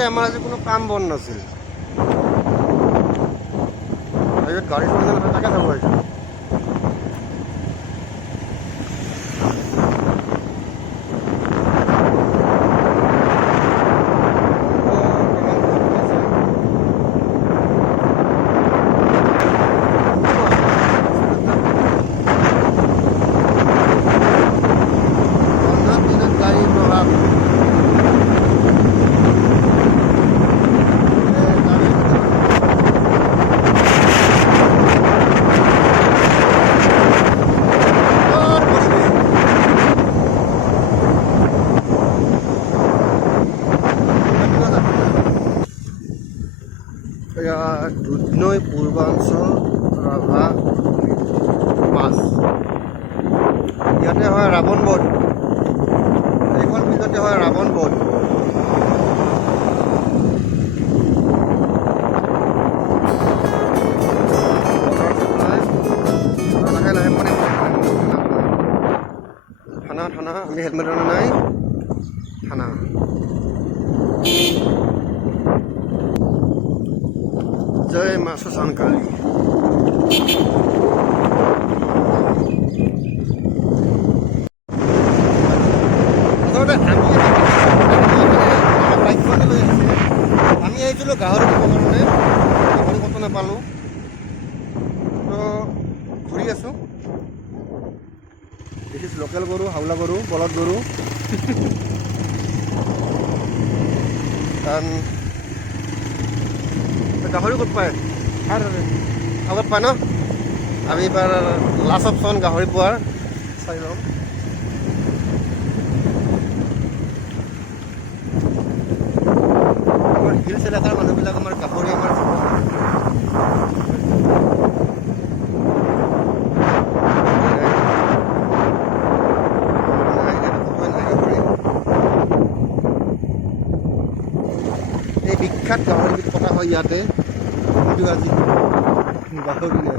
আচলতে আমাৰ আজি কোনো কাম বন নাছিল, গাড়ী চলাচল তাকে চাব আহিছোঁ। দুধনৈ পূৰ্বাঞ্চল ৰাভা মাছ, ইয়াতে হয় ৰাৱণ বধ, এইখন বিলতে হয় ৰাৱণ বধ। লাহে লাহে মানে থানা থানা, আমি হেলমেট অনা নাই, থানা। জয় মা শ্মশানকালী। আমি আহিছিলোঁ গাহৰি দিবৰ কাৰণে, গাহৰি কতো নাপালোঁ, তো ঘূৰি আছোঁ। দেখিছোঁ লোকেল গৰু, হাওলা গৰু, বলদ গৰু। কাৰণ গাহৰি ক'ত পায়? আগত পায় ন? আমি এইবাৰ লাষ্ট অপশ্যন গাহৰি পোৱাৰ চাই ল'ম। আমাৰ হিলছ এলেকাৰ মানুহবিলাক আমাৰ গাহৰি আমাৰ এই বিখ্যাত গাহৰি পতা হয় ইয়াতে। কিন্তু আজি গাহৰি নাই।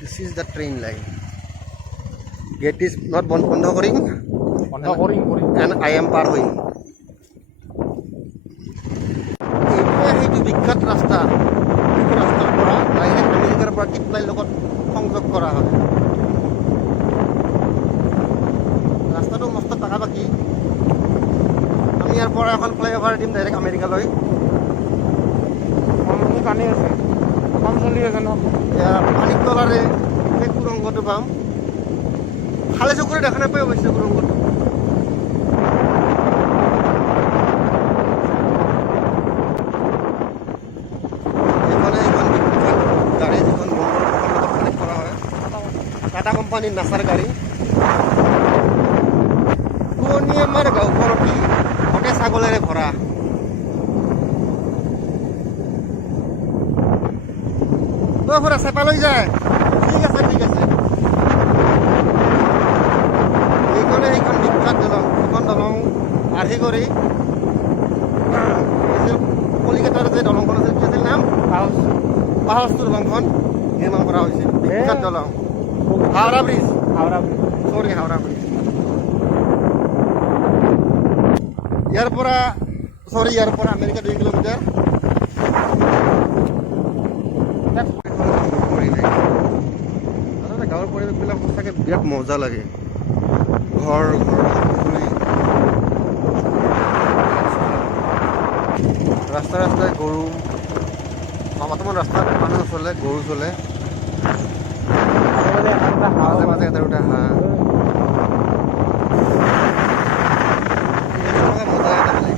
This is the train line. Gate is not বন্ধ কৰিম and I am পাৰ হৈ। এইটোৱে সেইটো বিখ্যাত ৰাস্তা, এইটো ৰাস্তাৰ পৰা ডাইৰেক্ট আমেৰিকাৰ পৰা কিটলাইৰ লগত সংযোগ কৰা হয়। ৰাস্তাটো মস্ত টাকা বাকী। আমি ইয়াৰ পৰা এখন ফ্লাইঅভাৰ দিম ডাইৰেক্ট আমেৰিকালৈ। পানী আছে, কাম চলি আছে ন? পানীৰ তলাৰে সেই সুৰংগটো পাম। খালে চকুৰে দেখা নাপায় অৱশ্যে সুৰংগটো। এইফালে এইখন বিখ্যাত গাড়ী যিখন কানেক্ট কৰা হয়, টাটা কোম্পানীৰ নাচাৰ গাড়ী। পুৰণি আমাৰ গাঁওখনটি গোটেই ছাগলেৰে ভৰা। ফুৰা চেপা লৈ যায়। ঠিক আছে ঠিক আছে। এইখনে সেইখন বিখ্যাত দলং, সেইখন দলং আৰ্হি কৰি কলিকতাৰ যে দলংখন আছিল, কি আছিল নাম? পাহাৰস্তৰ দলংখন নিৰ্মাণ কৰা হৈছিল। বিখ্যাত দলং হাওৰা ব্ৰিজ, হাওৰা ব্ৰিজ। ইয়াৰ পৰা আমেৰিকা 2 কিলোমিটাৰ। গাঁৱৰ পৰিৱেশবিলাক সঁচাকৈ বিৰাট মজা লাগে। ঘৰ ৰাস্তাই গৰু, বৰ্তমান ৰাস্তাত মানুহ চলে, গৰু চলে, মাজে মাজে এটা দুটা হাঁহ। মজা এটা বেলেগ।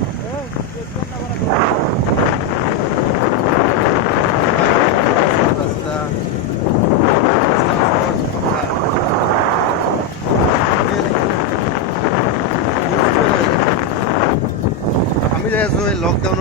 আমি যাই আছোঁ এই লকডাউন